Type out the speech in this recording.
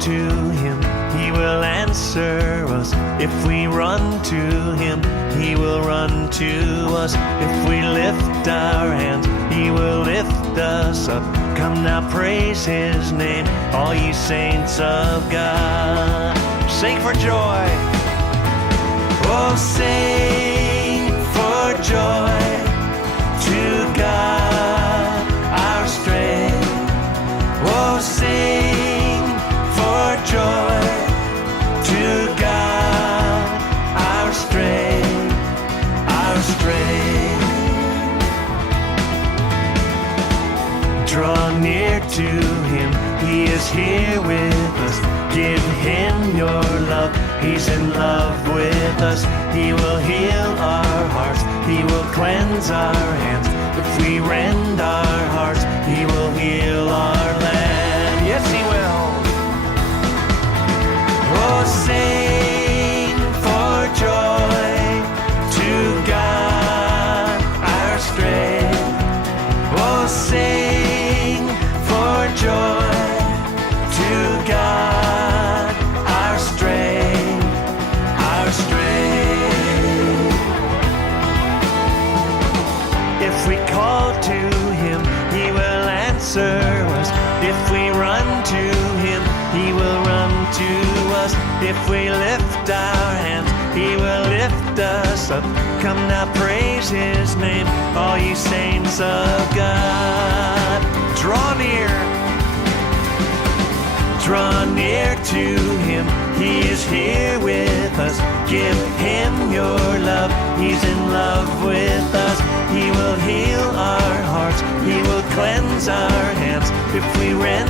to him, he will answer us. If we run to him, he will run to us. If we lift our hands, he will lift us up. Come now, praise his name, all ye saints of God. Sing for joy. Oh, sing for joy to God, our strength. Oh, sing for joy to God, our strength, our strength. Draw near to him, he is here with us. Give him your love, he's in love with us. He will heal our hearts, he will cleanse our hands. If we rend our hearts, he will heal our land. Yes, he will. Oh, sing for joy to God, our strength. Oh, sing for joy to God, our strength, our strength. If we call to him, he will answer us. If we run to him, he will run to us. If we lift our hands, he will lift us up. Come now, praise his name, all ye saints of God. Draw near. Draw near to him, he is here with us. Give him your love, he's in love with us. He will heal our hearts, he will cleanse our hands. If we rend